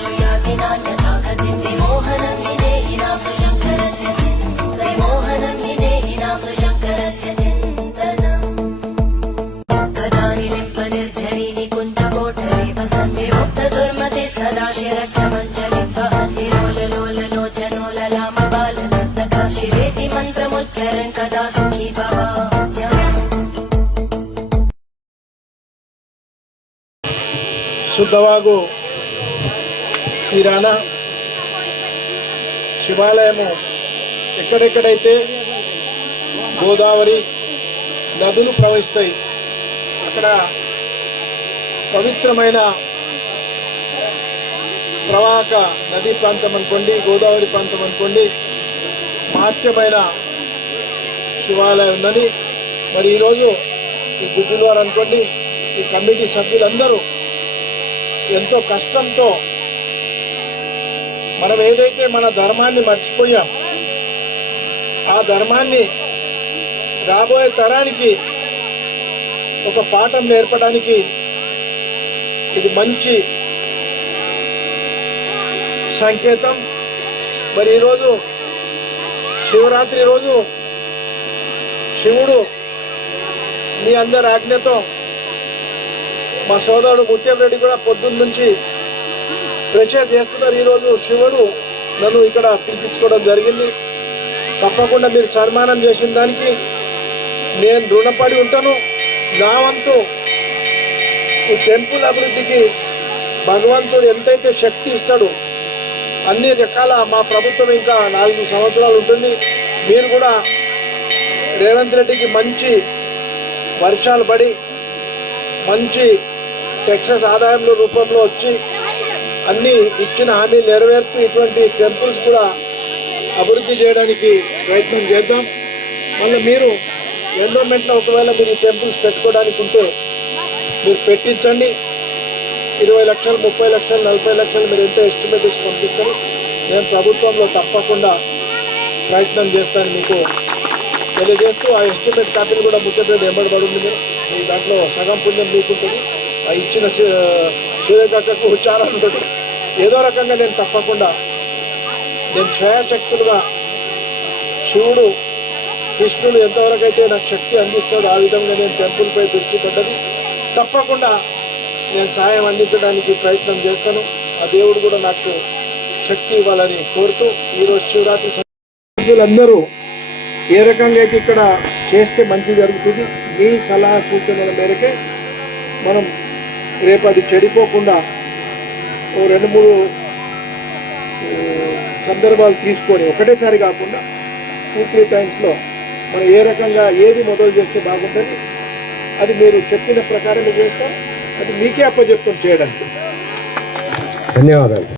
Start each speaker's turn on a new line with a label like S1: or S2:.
S1: शुयाति नान्यथाकथिं विमोहनं हि देहि नां सुशङ्करस्य चिन् विमोहनं हि देहि नां सुशङ्करस्य चिन्तनम् कदानि लिम्पनिर्झरि निकुञ्जकोठरे वसन्ति मुक्तदुर्मते सदा शिरस्तमञ्जलिम्पहन्तिरोललोललोचनोललाम बालनन्दका शिवेति मन्त्रमुच्चरन् कदा सुखी भवा
S2: ಶುದ್ಧವಾಗೂ కిరాణా శివాలయము ఎక్కడెక్కడైతే గోదావరి నదులు ప్రవహిస్తాయి అక్కడ పవిత్రమైన ప్రవాహక నదీ ప్రాంతం అనుకోండి గోదావరి ప్రాంతం అనుకోండి మహత్యమైన శివాలయం ఉందని మరి ఈరోజు ఈ గుడ్డువారు అనుకోండి ఈ కమిటీ సభ్యులందరూ ఎంతో కష్టంతో మనం ఏదైతే మన ధర్మాన్ని మర్చిపోయాం ఆ ధర్మాన్ని రాబోయే తరానికి ఒక పాఠం నేర్పడానికి ఇది మంచి సంకేతం. మరి ఈరోజు శివరాత్రి రోజు శివుడు మీ అందరి ఆజ్ఞతో మా సోదరుడు ముత్యం రెడ్డి కూడా పొద్దున్న నుంచి ప్రచారం చేస్తున్నారు ఈరోజు శివుడు నన్ను ఇక్కడ పిలిపించుకోవడం జరిగింది. తప్పకుండా మీరు సన్మానం చేసిన దానికి నేను రుణపడి ఉంటాను. నా వంతు ఈ టెంపుల్ అభివృద్ధికి భగవంతుడు ఎంతైతే శక్తి ఇస్తాడో అన్ని రకాల మా ప్రభుత్వం ఇంకా నాలుగు సంవత్సరాలు ఉంటుంది. మీరు కూడా రేవంత్ రెడ్డికి మంచి వర్షాలు పడి మంచి టెక్సస్ ఆదాయంలో రూపంలో వచ్చి అన్ని ఇచ్చిన హామీ నెరవేర్చినటువంటి ఇటువంటి టెంపుల్స్ కూడా అభివృద్ధి చేయడానికి ప్రయత్నం చేద్దాం. మళ్ళీ మీరు ఎండోమెంట్లో ఒకవేళ మీరు టెంపుల్స్ పెట్టుకోవడానికి ఉంటే మీరు పెట్టించండి. ఇరవై లక్షలు ముప్పై లక్షలు నలభై లక్షలు మీరు ఎంత ఎస్టిమేట్ ఇచ్చి పంపిస్తారు. నేను ప్రభుత్వంలో తప్పకుండా ప్రయత్నం చేస్తాను మీకు తెలియజేస్తూ ఆ ఎస్టిమేట్ కాపీలు కూడా ముఖ్యమంత్రి ఎంబడి పడుతుంది మీరు మీ దాంట్లో సగం పుణ్యం మీకుంటుంది. ఆ ఇచ్చిన సూర్యకాకకు ఉచ్చారణ ఉంటుంది. ఏదో రకంగా నేను తప్పకుండా నేను క్షయశక్తులుగా శివుడు కృష్ణుడు ఎంతవరకు అయితే నాకు శక్తి అందిస్తాడో ఆ విధంగా నేను టెంపుల్పై దృష్టి పెట్టది తప్పకుండా నేను సాయం అందించడానికి ప్రయత్నం చేస్తాను. ఆ దేవుడు కూడా నాకు శక్తి ఇవ్వాలని కోరుతూ ఈరోజు శివరాత్రి సభ్యులందరూ ఏ రకంగా అయితే ఇక్కడ చేస్తే మంచి జరుగుతుంది మీ సలహా సూచనల మేరకే మనం రేపు అది చెడిపోకుండా రెండు మూడు సందర్భాలు తీసుకొని ఒకటేసారి కాకుండా టూ త్రీ టైమ్స్లో మనం ఏ రకంగా ఏది మొదలు చేస్తే బాగుంటుంది అది మీరు చెప్పిన ప్రకారమే చేస్తాం అది మీకే అప్పచెప్పుకొని చేయడానికి.
S3: ధన్యవాదాలు.